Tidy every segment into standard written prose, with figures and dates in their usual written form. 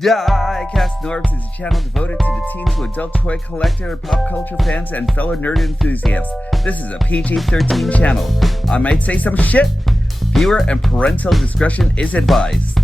Diecast Norbs is a channel devoted to the teen to adult toy collector, pop culture fans, and fellow nerd enthusiasts. This is a PG-13 channel. I might say some shit. Viewer and parental discretion is advised.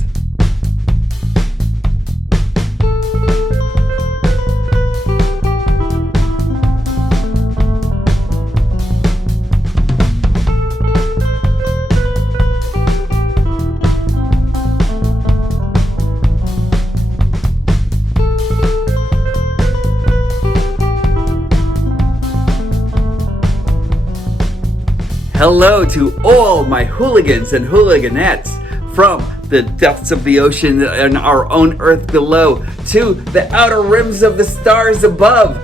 Hello to all my hooligans and hooliganettes, from the depths of the ocean and our own earth below to the outer rims of the stars above.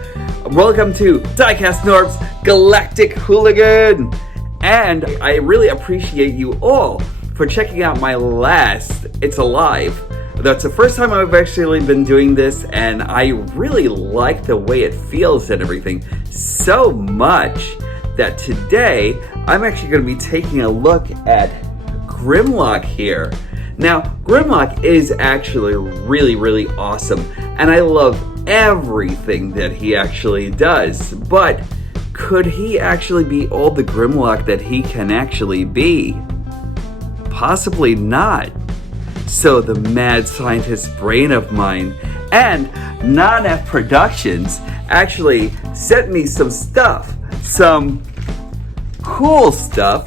Welcome to Diecast Norb's Galactic Hooligan. And I really appreciate you all for checking out my last It's Alive. That's the first time I've actually been doing this, and I really like the way it feels and everything so much that today I'm actually going to be taking a look at Grimlock here. Now, Grimlock is actually really awesome, and I love everything that he actually does, but could he actually be all the Grimlock that he can actually be? Possibly not. So the mad scientist brain of mine and Nonnef Productions actually sent me some stuff. Some cool stuff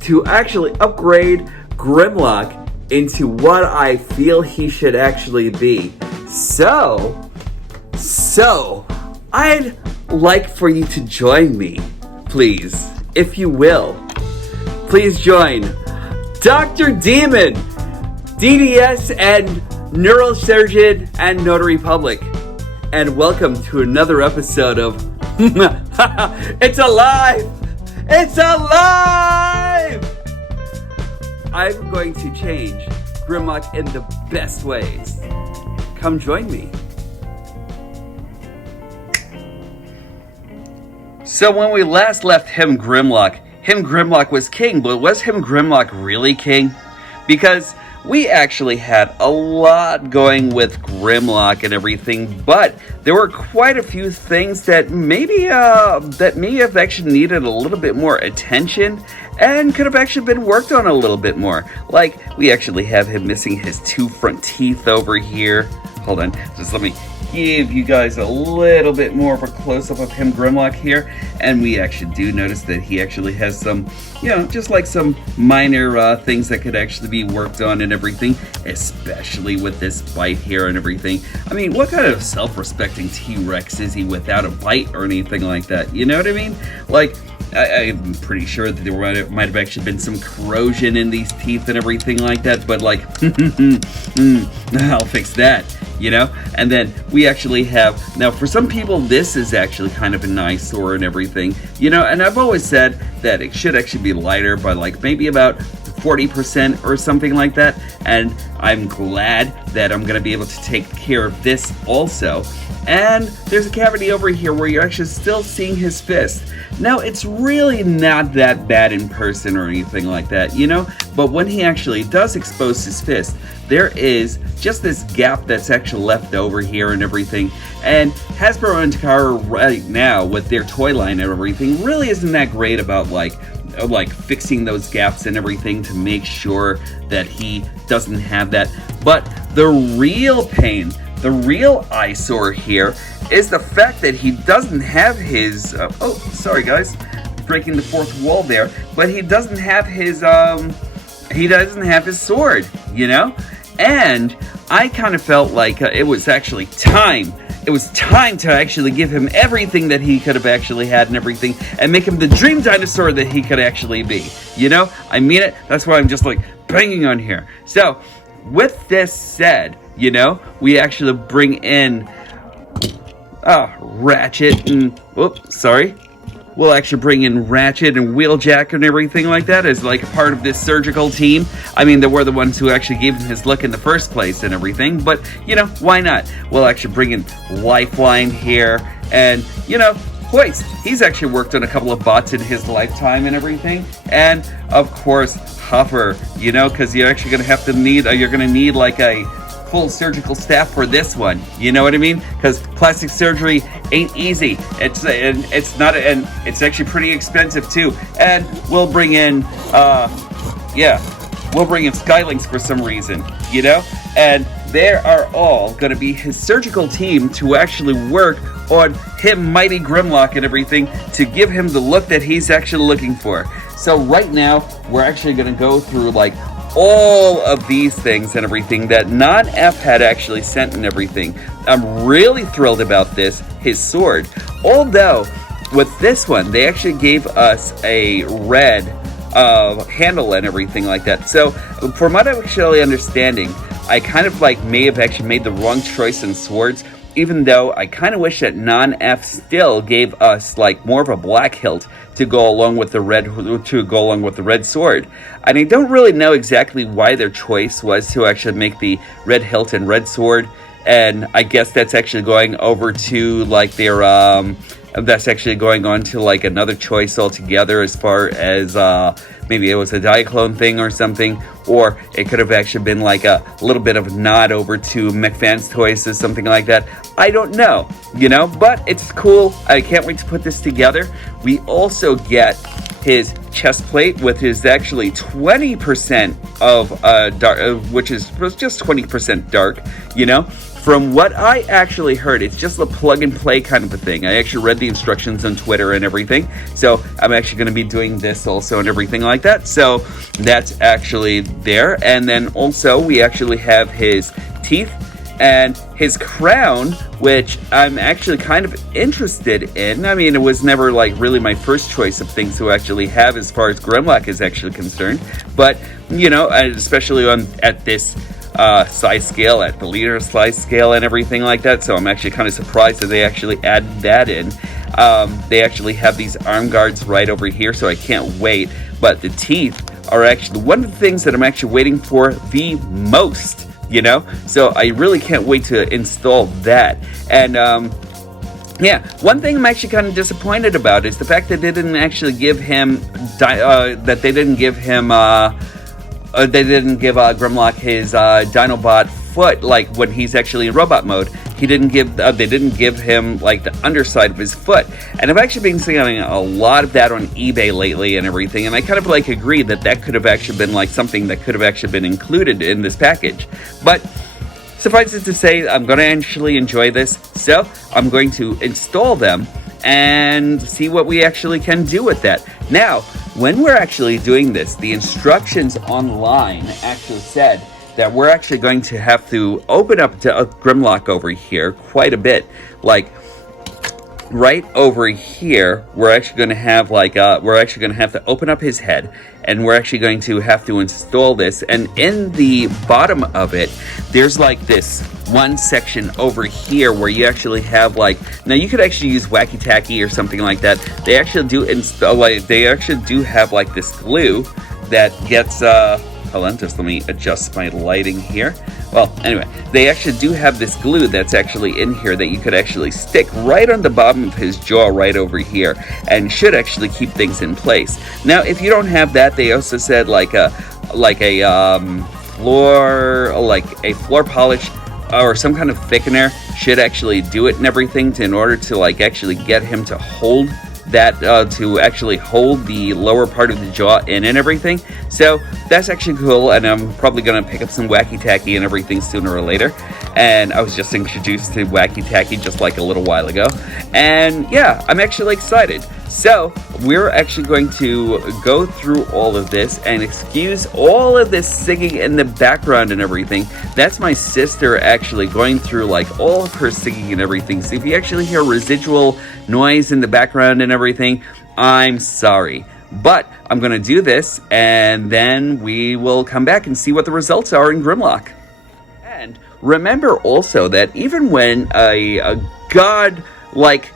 to actually upgrade Grimlock into what I feel he should actually be. So I'd like for you to join me, please, if you will. Please join Dr. Demon, DDS and neurosurgeon and notary public. And welcome to another episode of It's Alive! It's Alive! I'm going to change Grimlock in the best ways. Come join me. So when we last left Him Grimlock was king, but was Him Grimlock really king? Because we actually had a lot going with Grimlock and everything, but there were quite a few things that may have actually needed a little bit more attention and could have actually been worked on a little bit more. Like, we actually have him missing his two front teeth over here. Hold on, just let me give you guys a little bit more of a close-up of Him Grimlock here, and we actually do notice that he actually has some, just like some minor things that could actually be worked on and everything, especially with this bite here and everything. I mean, what kind of self-respecting T-Rex is he without a bite or anything like that? You know what I mean? Like, I'm pretty sure that there might have actually been some corrosion in these teeth and everything like that, but like, I'll fix that. And then we actually have, now for some people this is actually kind of an eyesore and everything, and I've always said that it should actually be lighter by like maybe about 40% or something like that, and I'm glad that I'm going to be able to take care of this also. And there's a cavity over here where you're actually still seeing his fist. Now, it's really not that bad in person or anything like that, but when he actually does expose his fist, there is just this gap that's actually left over here and everything. And Hasbro and Takara right now with their toy line and everything really isn't that great about like fixing those gaps and everything to make sure that he doesn't have that. But the real pain, the real eyesore here is the fact that he doesn't have his, oh, sorry guys, breaking the fourth wall there, but he doesn't have his sword, And I kind of felt like it was actually time. It was time to actually give him everything that he could have actually had and everything, and make him the dream dinosaur that he could actually be. I mean it. That's why I'm just like banging on here. So, with this said, we actually bring in Ratchet and, we'll actually bring in Ratchet and Wheeljack and everything like that as like part of this surgical team. I mean, they were the ones who actually gave him his look in the first place and everything, but why not? We'll actually bring in Lifeline here, and Hoist. He's actually worked on a couple of bots in his lifetime and everything. And of course, Huffer, you know, because you're actually going to have to need, you're going to need like a full surgical staff for this one. You know what I mean? Because plastic surgery ain't easy. It's actually pretty expensive too. And we'll bring in, we'll bring in Skylinks for some reason, you know? And they are all going to be his surgical team to actually work on him, Mighty Grimlock, and everything to give him the look that he's actually looking for. So right now, we're actually going to go through like all of these things and everything that Nonnef had actually sent and everything. I'm really thrilled about this, his sword. Although, with this one, they actually gave us a red handle and everything like that. So, from what I'm actually understanding, I kind of like may have actually made the wrong choice in swords, even though I kind of wish that Nonnef still gave us like more of a black hilt to go along with the red sword. And I don't really know exactly why their choice was to actually make the red hilt and red sword. And I guess that's actually going over to like their that's actually going on to like another choice altogether, as far as maybe it was a Diaclone thing or something, or it could have actually been like a little bit of a nod over to McFan's Toys or something like that. I don't know, you know, but it's cool. I can't wait to put this together. We also get his chest plate, with his actually 20% of dark, which is just 20% dark, you know. From what I actually heard, it's just a plug and play kind of a thing. I actually read the instructions on Twitter and everything, so I'm actually going to be doing this also and everything like that. So that's actually there. And then also we actually have his teeth and his crown, which I'm actually kind of interested in. I mean, it was never like really my first choice of things to actually have as far as Grimlock is actually concerned, but you know, especially at this size scale, at the leader size scale and everything like that. So I'm actually kind of surprised that they actually added that in. They actually have these arm guards right over here, so I can't wait. But the teeth are actually one of the things that I'm actually waiting for the most, you know? So I really can't wait to install that. And yeah, one thing I'm actually kind of disappointed about is the fact that they didn't actually give him they didn't give Grimlock his Dinobot foot, like when he's actually in robot mode. They didn't give him like the underside of his foot. And I've actually been seeing a lot of that on eBay lately and everything, and I kind of like agree that could have actually been like something that could have actually been included in this package. But suffice it to say, I'm going to actually enjoy this, so I'm going to install them and see what we actually can do with that. Now, when we're actually doing this, the instructions online actually said that we're actually going to have to open up to a Grimlock over here quite a bit. Like right over here, we're actually going to have to open up his head, and we're actually going to have to install this. And in the bottom of it, there's like this one section over here where you actually have like, now you could actually use Wacky Tacky or something like that. They actually do install, like they actually do have like this glue that gets hold on, just let me adjust my lighting here. Well, anyway, they actually do have this glue that's actually in here that you could actually stick right on the bottom of his jaw right over here, and should actually keep things in place. Now, if you don't have that, they also said like a floor polish or some kind of thickener should actually do it and everything in order to like actually get him to hold that to actually hold the lower part of the jaw in and everything. So that's actually cool, and I'm probably gonna pick up some Wacky Tacky and everything sooner or later. And I was just introduced to Wacky Tacky just like a little while ago, and yeah, I'm actually excited. So we're actually going to go through all of this, and excuse all of this singing in the background and everything. That's my sister actually going through like all of her singing and everything. So if you actually hear residual noise in the background and everything, I'm sorry. But I'm going to do this, and then we will come back and see what the results are in Grimlock. And remember also that even when a god-like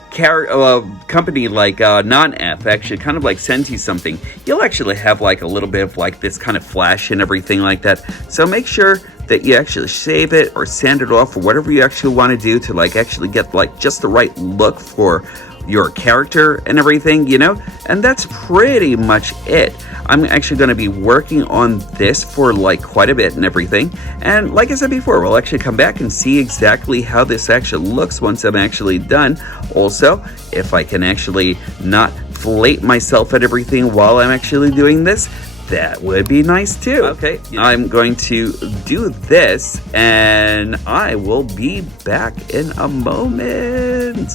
company like Nonnef actually kind of like sends you something, you'll actually have like a little bit of like this kind of flash and everything like that. So make sure that you actually save it or sand it off or whatever you actually want to do to like actually get like just the right look for your character and everything, and that's pretty much it. I'm actually going to be working on this for like quite a bit and everything, and like I said before, we'll actually come back and see exactly how this actually looks once I'm actually done. Also, if I can actually not flate myself at everything while I'm actually doing this, that would be nice too. Okay, I'm going to do this and I will be back in a moment.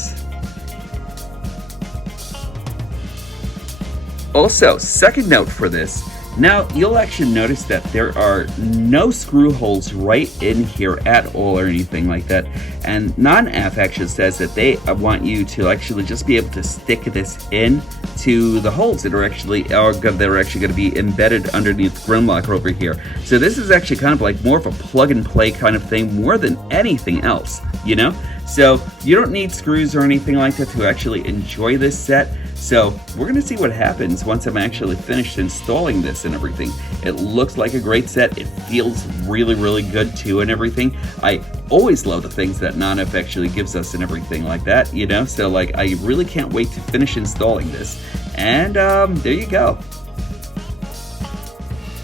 Also, second note for this, now you'll actually notice that there are no screw holes right in here at all or anything like that. And Nonnef actually says that they want you to actually just be able to stick this in to the holes that are actually going to be embedded underneath Grimlock over here. So this is actually kind of like more of a plug and play kind of thing more than anything else, So you don't need screws or anything like that to actually enjoy this set. So we're going to see what happens once I'm actually finished installing this and everything. It looks like a great set. It feels really, really good too and everything. I always love the things that Nonnef actually gives us and everything like that, So like, I really can't wait to finish installing this. And there you go.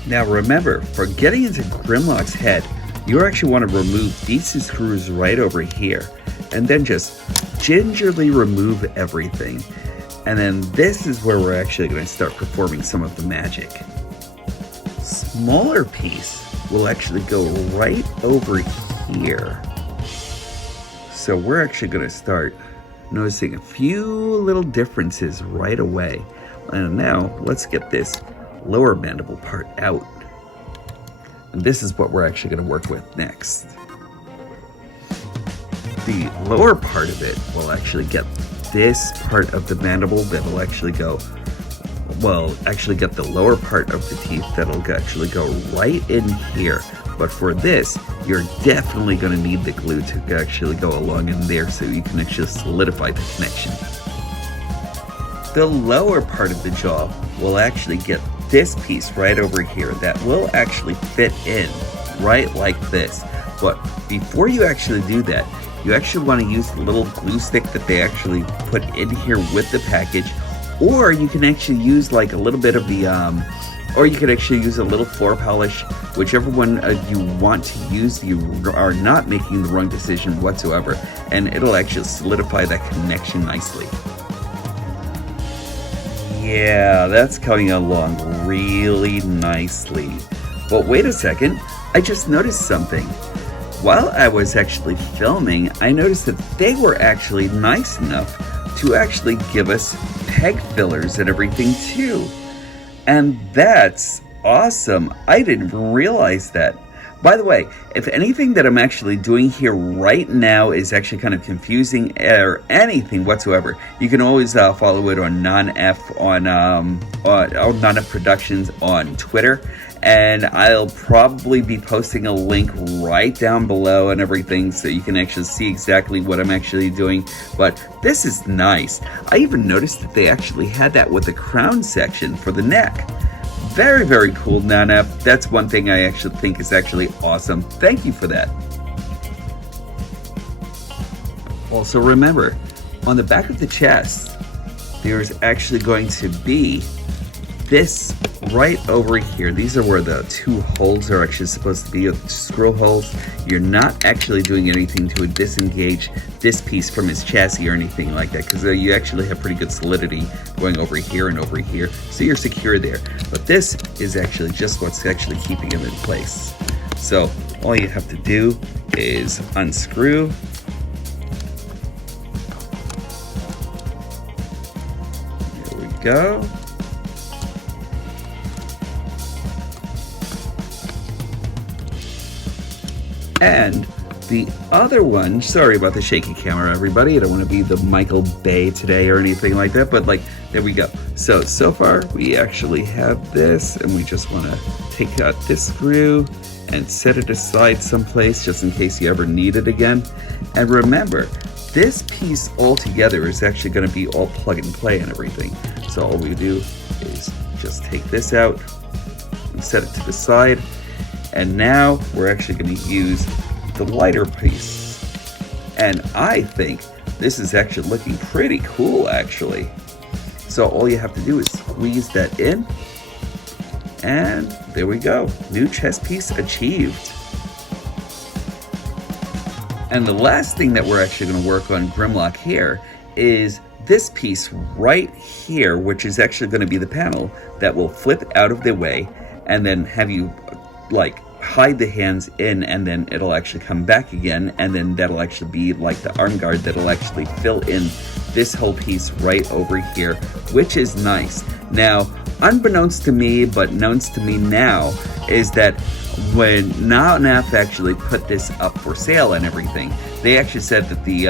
Now remember, for getting into Grimlock's head, you actually want to remove these two screws right over here. And then just gingerly remove everything. And then this is where we're actually going to start performing some of the magic. Smaller piece will actually go right over here. So we're actually going to start noticing a few little differences right away. And now let's get this lower mandible part out. And this is what we're actually going to work with next. The lower part of it will actually get this part of the mandible that will actually get the lower part of the teeth that'll actually go right in here. But for this, you're definitely going to need the glue to actually go along in there so you can actually solidify the connection. The lower part of the jaw will actually get this piece right over here that will actually fit in right like this. But before you actually do that, you actually want to use the little glue stick that they actually put in here with the package, or you can actually use like a little bit of the, or you could actually use a little floor polish, whichever one you want to use. You are not making the wrong decision whatsoever, and it'll actually solidify that connection nicely. Yeah, that's coming along really nicely. But wait a second, I just noticed something. While I was actually filming, I noticed that they were actually nice enough to actually give us peg fillers and everything too. And that's awesome. I didn't realize that. By the way, if anything that I'm actually doing here right now is actually kind of confusing or anything whatsoever, you can always follow it on Nonnef on Nonnef Productions on Twitter. And I'll probably be posting a link right down below and everything so you can actually see exactly what I'm actually doing. But this is nice. I even noticed that they actually had that with the crown section for the neck. Very, very cool, Nonnef. That's one thing I actually think is actually awesome. Thank you for that. Also remember, on the back of the chest, there's actually going to be this right over here. These are where the two holes are actually supposed to be, screw holes. You're not actually doing anything to disengage this piece from his chassis or anything like that, because you actually have pretty good solidity going over here and over here, so you're secure there. But this is actually just what's actually keeping him in place. So all you have to do is unscrew. There we go. And the other one, sorry about the shaky camera, everybody. I don't want to be the Michael Bay today or anything like that, but like, there we go. So far we actually have this, and we just want to take out this screw and set it aside someplace just in case you ever need it again. And remember, this piece all together is actually going to be all plug and play and everything. So all we do is just take this out and set it to the side. And now we're actually going to use the lighter piece. And I think this is actually looking pretty cool, actually. So all you have to do is squeeze that in, and there we go. New chess piece achieved. And the last thing that we're actually going to work on Grimlock here is this piece right here, which is actually going to be the panel that will flip out of the way and then have you like hide the hands in, and then it'll actually come back again, and then that'll actually be like the arm guard that'll actually fill in this whole piece right over here, which is nice. Now, unbeknownst to me, but known to me now, is that when Nonnef actually put this up for sale and everything, they actually said that the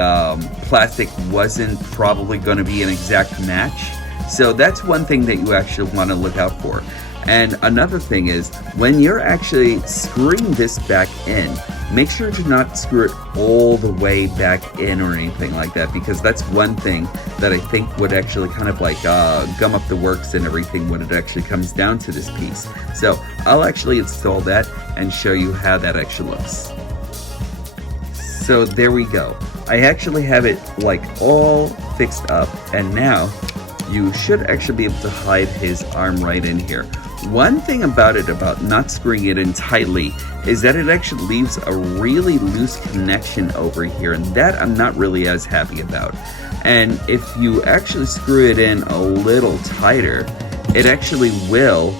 plastic wasn't probably going to be an exact match. So that's one thing that you actually want to look out for. And another thing is, when you're actually screwing this back in, make sure to not screw it all the way back in or anything like that, because that's one thing that I think would actually kind of like gum up the works and everything when it actually comes down to this piece. So I'll actually install that and show you how that actually looks. So there we go. I actually have it like all fixed up, and now you should actually be able to hide his arm right in here. One thing about it, about not screwing it in tightly, is that it actually leaves a really loose connection over here, and that I'm not really as happy about. And if you actually screw it in a little tighter, it actually will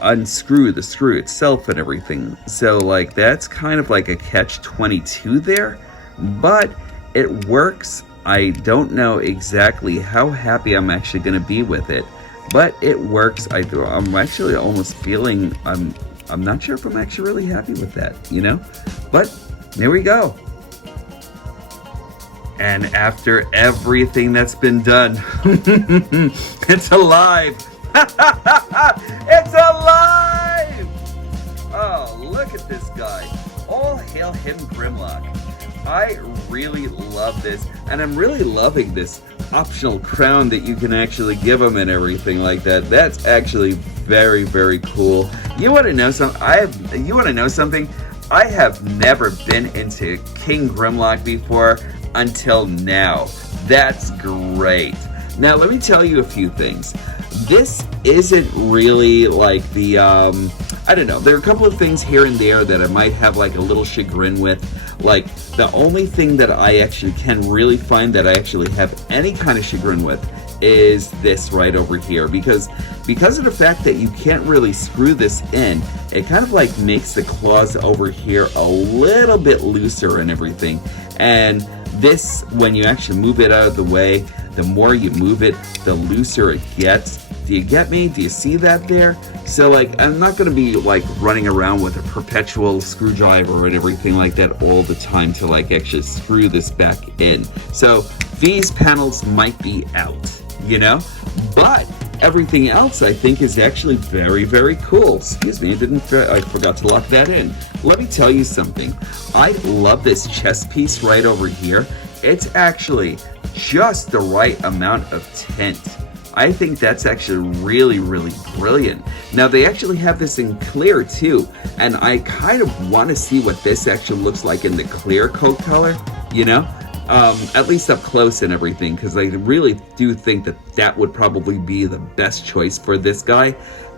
unscrew the screw itself and everything. So like that's kind of like a catch-22 there, but it works. I don't know exactly how happy I'm actually going to be with it, but it works. I'm actually almost feeling, I'm not sure if I'm actually really happy with that, you know? But there we go. And after everything that's been done, it's alive. It's alive! Oh, look at this guy. All hail him, Grimlock. I really love this, and I'm really loving this optional crown that you can actually give him and everything like that. That's actually very, very cool. You want to know something? I have never been into King Grimlock before until now. That's great. Now let me tell you a few things. This isn't really like the I don't know, there are a couple of things here and there that I might have like a little chagrin with. Like, the only thing that I actually can really find that I actually have any kind of chagrin with is this right over here, because of the fact that you can't really screw this in, it kind of like makes the claws over here a little bit looser and everything. And this, when you actually move it out of the way, the more you move it, the looser it gets. Do you get me? Do you see that there? So like, I'm not going to be like running around with a perpetual screwdriver and everything like that all the time to like actually screw this back in. So these panels might be out, you know, but everything else I think is actually very, very cool. Excuse me, I forgot to lock that in. Let me tell you something. I love this chess piece right over here. It's actually just the right amount of tint. I think that's actually really, really brilliant. Now they actually have this in clear too, and I kind of want to see what this actually looks like in the clear coat color, you know? At least up close and everything, because I really do think that that would probably be the best choice for this guy.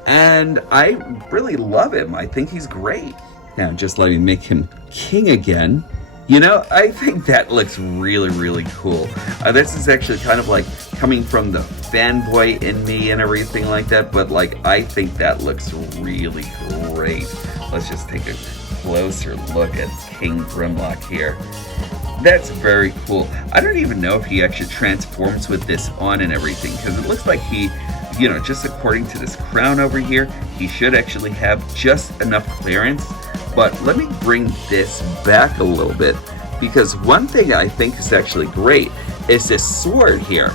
And I really love him. I think he's great. Now just let me make him king again. You know, I think that looks really, really cool. This is actually kind of like coming from the fanboy in me and everything like that, but like, I think that looks really great. Let's just take a closer look at King Grimlock here. That's very cool. I don't even know if he actually transforms with this on and everything, because it looks like he, you know, just according to this crown over here, he should actually have just enough clearance. But let me bring this back a little bit, because one thing I think is actually great is this sword here.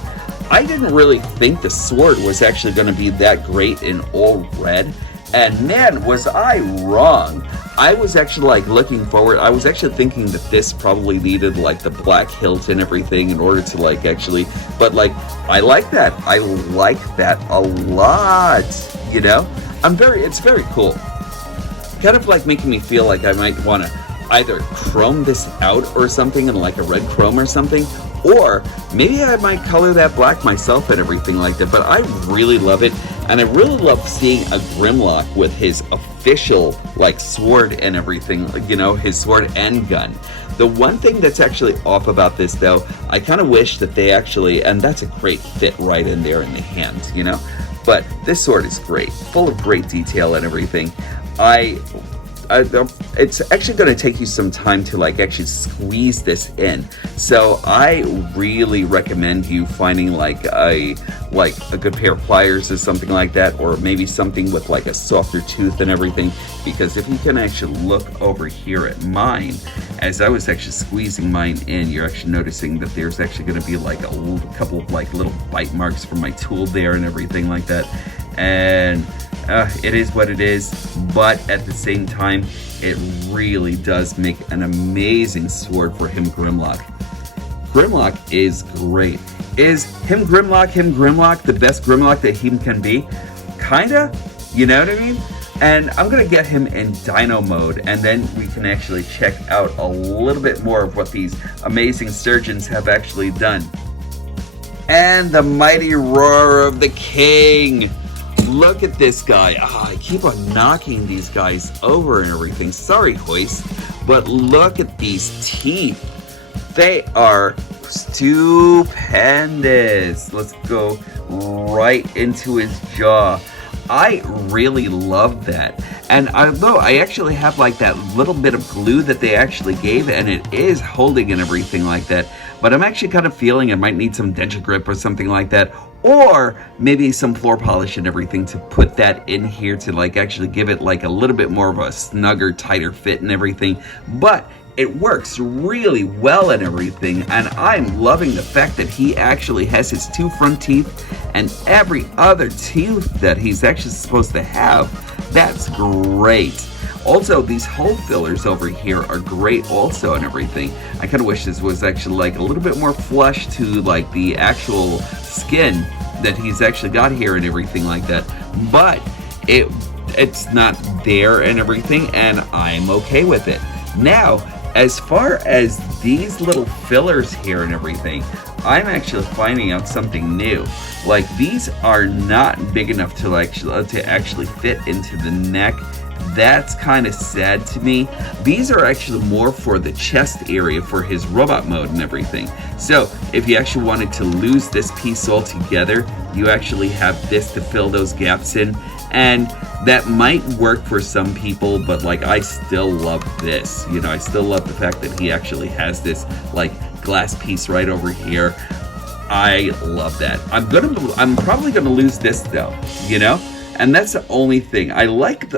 I didn't really think the sword was actually going to be that great in all red, and man, was I wrong. I was actually like looking forward, I was actually thinking that this probably needed like the black hilt and everything in order to like actually, but like, I like that. I like that a lot, you know? It's very cool. Kind of like making me feel like I might want to either chrome this out or something in like a red chrome or something, or maybe I might color that black myself and everything like that. But I really love it, and I really love seeing a Grimlock with his official like sword and everything, you know, his sword and gun. The one thing that's actually off about this, though, I kind of wish that they actually, and that's a great fit right in there in the hand, you know, but this sword is great, full of great detail and everything. It's actually going to take you some time to like actually squeeze this in, so I really recommend you finding like a good pair of pliers or something like that, or maybe something with like a softer tooth and everything, because if you can actually look over here at mine, as I was actually squeezing mine in, you're actually noticing that there's actually going to be like a couple of like little bite marks from my tool there and everything like that, and it is what it is, but at the same time, it really does make an amazing sword for him Grimlock. Grimlock is great. Is him Grimlock the best Grimlock that he can be? Kinda, you know what I mean? And I'm gonna get him in Dino mode, and then we can actually check out a little bit more of what these amazing surgeons have actually done. And the mighty roar of the king! Look at this guy. I keep on knocking these guys over and everything. Sorry, Hoist, but look at these teeth. They are stupendous. Let's go right into his jaw. I really love that. And although I actually have like that little bit of glue that they actually gave, and it is holding and everything like that, but I'm actually kind of feeling I might need some denture grip or something like that, or maybe some floor polish and everything to put that in here to like actually give it like a little bit more of a snugger, tighter fit and everything. But it works really well and everything, and I'm loving the fact that he actually has his 2 front teeth and every other tooth that he's actually supposed to have. That's great. Also, these hole fillers over here are great also and everything. I kind of wish this was actually like a little bit more flush to like the actual skin that he's actually got here and everything like that. But it's not there and everything, and I'm okay with it. Now, as far as these little fillers here and everything, I'm actually finding out something new. Like, these are not big enough to actually fit into the neck. That's kind of sad to me. These are actually more for the chest area for his robot mode and everything. So if you actually wanted to lose this piece altogether, you actually have this to fill those gaps in, and that might work for some people, but like I still love this. You know, I still love the fact that he actually has this like glass piece right over here. I love that. I'm probably gonna lose this though, you know? And that's the only thing. I like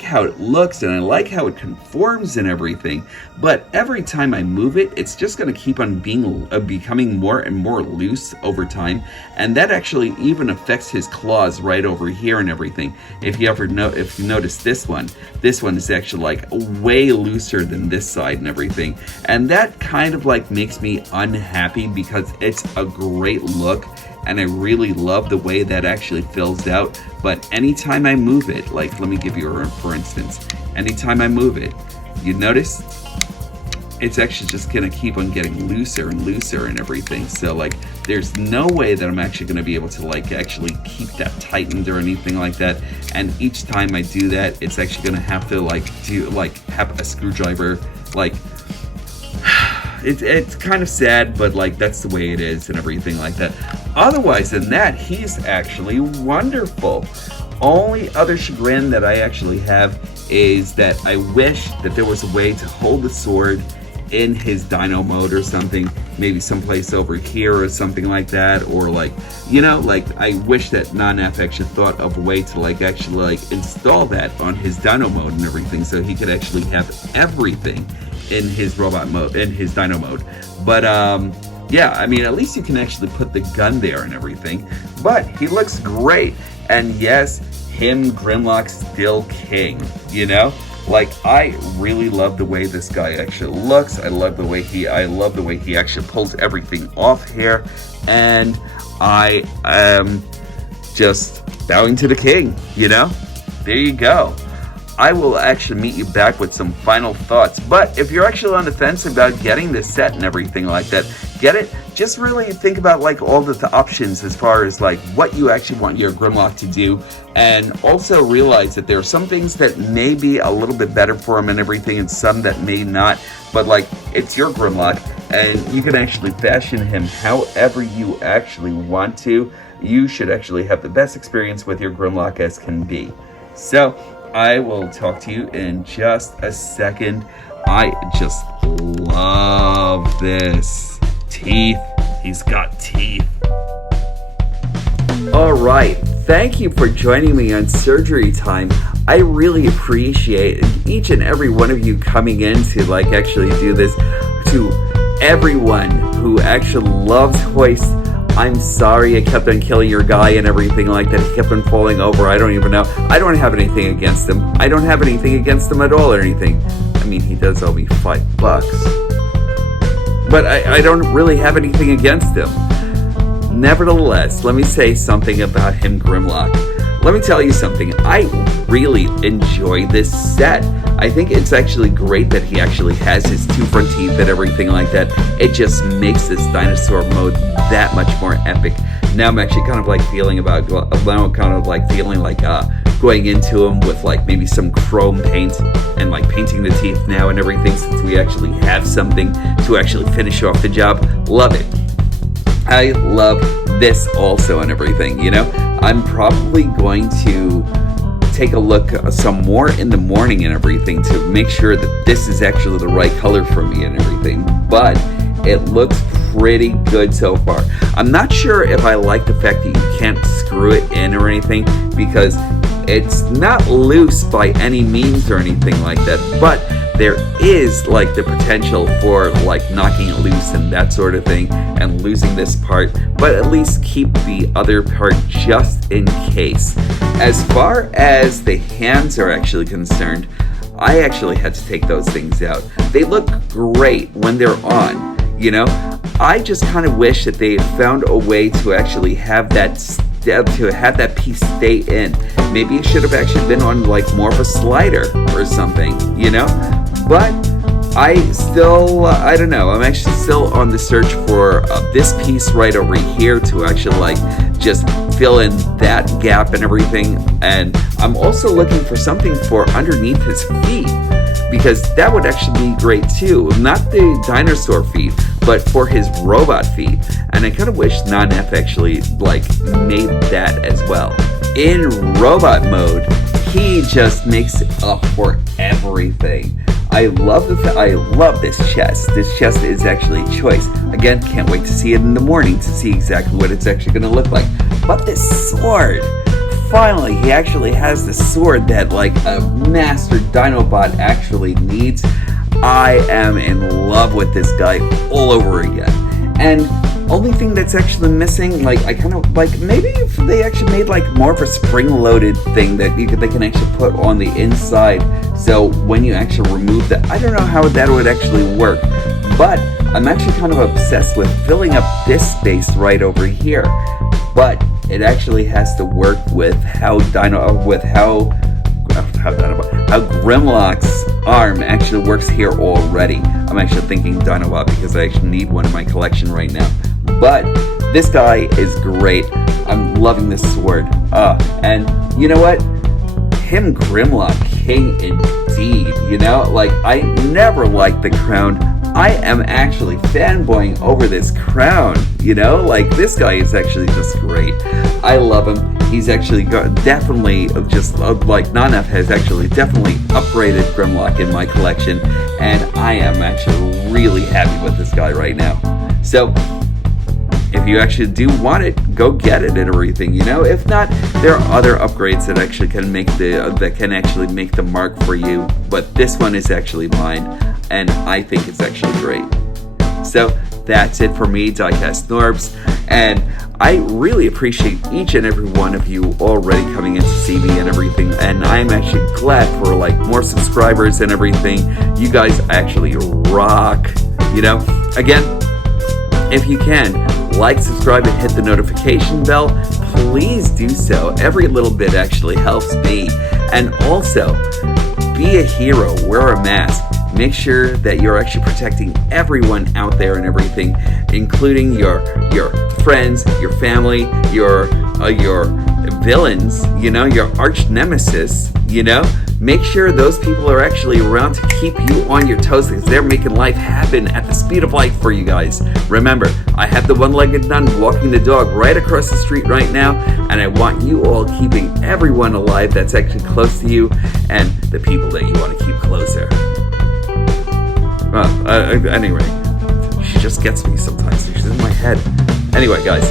how it looks, and I like how it conforms and everything. But every time I move it, it's just going to keep on becoming more and more loose over time. And that actually even affects his claws right over here and everything. If you notice this one is actually like way looser than this side and everything. And that kind of like makes me unhappy, because it's a great look. And I really love the way that actually fills out. But anytime I move it, like let me give you a for instance, anytime I move it, you notice it's actually just gonna keep on getting looser and looser and everything. So like there's no way that I'm actually gonna be able to like actually keep that tightened or anything like that. And each time I do that, it's actually gonna have to have a screwdriver like It's kind of sad, but like that's the way it is and everything like that. Otherwise than that, he's actually wonderful. Only other chagrin that I actually have is that I wish that there was a way to hold the sword in his dino mode or something, maybe someplace over here or something like that, or like, you know, like I wish that Nonnef actually thought of a way to like actually like install that on his dino mode and everything, so he could actually have everything in his robot mode, in his dino mode. But yeah, I mean, at least you can actually put the gun there and everything. But he looks great, and yes, him Grimlock still king, you know? Like, I really love the way this guy actually looks. I love the way he actually pulls everything off here, and I am just bowing to the king, you know? There you go. I will actually meet you back with some final thoughts. But if you're actually on the fence about getting this set and everything like that, get it. Just really think about like all the options as far as like what you actually want your Grimlock to do, and also realize that there are some things that may be a little bit better for him and everything, and some that may not. But like, it's your Grimlock, and you can actually fashion him however you actually want to. You should actually have the best experience with your Grimlock as can be. So I will talk to you in just a second. I just love this. Teeth. He's got teeth. Alright, thank you for joining me on Surgery Time. I really appreciate each and every one of you coming in to like actually do this. To everyone who actually loves hoist, I'm sorry I kept on killing your guy and everything like that. He kept on falling over. I don't even know. I don't have anything against him. I don't have anything against him at all or anything. I mean, he does owe me $5. But I don't really have anything against him. Nevertheless, let me say something about him, Grimlock. Let me tell you something. I really enjoy this set. I think it's actually great that he actually has his 2 front teeth and everything like that. It just makes this dinosaur mode that much more epic. Now I'm actually kind of like feeling like going into him with like maybe some chrome paint and like painting the teeth now and everything, since we actually have something to actually finish off the job. Love it. I love this also and everything, you know. I'm probably going to take a look some more in the morning and everything to make sure that this is actually the right color for me and everything, but it looks pretty good so far. I'm not sure if I like the fact that you can't screw it in or anything, because it's not loose by any means or anything like that, but there is like the potential for like knocking it loose and that sort of thing and losing this part, but at least keep the other part just in case. As far as the hands are actually concerned, I actually had to take those things out. They look great when they're on, you know. I just kind of wish that they had found a way to actually have that piece stay in. Maybe it should have actually been on like more of a slider or something, you know. But I don't know. I'm actually still on the search for this piece right over here to actually like just fill in that gap and everything. And I'm also looking for something for underneath his feet, because that would actually be great too. Not the dinosaur feet, but for his robot feet. And I kind of wish Nonnef actually like made that as well. In robot mode, he just makes it up for everything. I love this chest. This chest is actually a choice. Again, can't wait to see it in the morning to see exactly what it's actually going to look like. But this sword, finally, he actually has the sword that like a master Dinobot actually needs. I am in love with this guy all over again. And only thing that's actually missing, like I kind of like, maybe if they actually made like more of a spring-loaded thing that they can actually put on the inside. So when you actually remove that, I don't know how that would actually work. But I'm actually kind of obsessed with filling up this space right over here. But it actually has to work with how Grimlock's arm actually works here already. I'm actually thinking Dinobot because I actually need one in my collection right now. But this guy is great. I'm loving this sword. And you know what? Him Grimlock, king indeed. You know, like I never liked the crown. I am actually fanboying over this crown, you know? Like, this guy is actually just great. I love him. He's actually definitely just, like, Nonnef has actually definitely upgraded Grimlock in my collection, and I am actually really happy with this guy right now. So, if you actually do want it, go get it and everything, you know? If not, there are other upgrades that actually can make the mark for you, but this one is actually mine. And I think it's actually great. So that's it for me, Diecast Norbs. And I really appreciate each and every one of you already coming in to see me and everything. And I'm actually glad for like more subscribers and everything. You guys actually rock. You know, again, if you can, like, subscribe, and hit the notification bell. Please do so. Every little bit actually helps me. And also, be a hero, wear a mask. Make sure that you're actually protecting everyone out there and everything, including your friends, your family, your villains, your arch nemesis, Make sure those people are actually around to keep you on your toes because they're making life happen at the speed of light for you guys. Remember, I have the one-legged nun walking the dog right across the street right now, and I want you all keeping everyone alive that's actually close to you and the people that you want to keep closer. Anyway, she just gets me sometimes. She's in my head. Anyway, guys,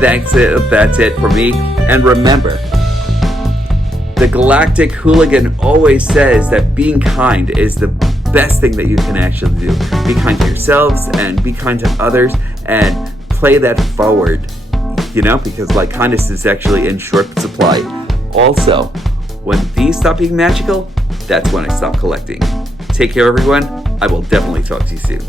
that's it for me. And remember, the Galactic Hooligan always says that being kind is the best thing that you can actually do. Be kind to yourselves and be kind to others and play that forward, because kindness is actually in short supply. Also, when these stop being magical, that's when I stop collecting. Take care, everyone. I will definitely talk to you soon.